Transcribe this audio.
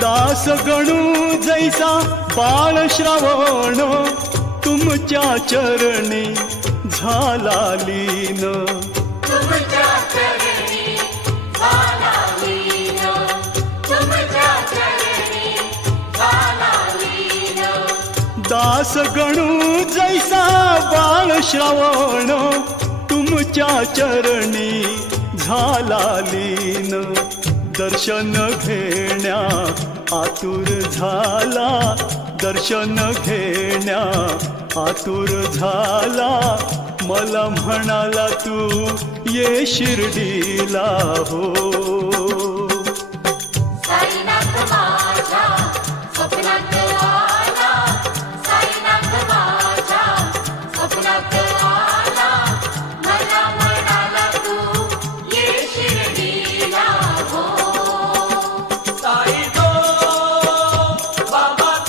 दास गणू जैसा बाळ श्रावण तुमच्या चरणी झाला लीन, तुमच्या चरणी झाला लीन, तुमच्या चरणी झाला लीन. दास गणू जैसा बाळ श्रावण तुमच्या चरणी झाला लीन. दर्शन घेण्या आतुर झाला, दर्शन घेण्या आतुर झाला. मला म्हणाला तू ये शिर्डीला हो,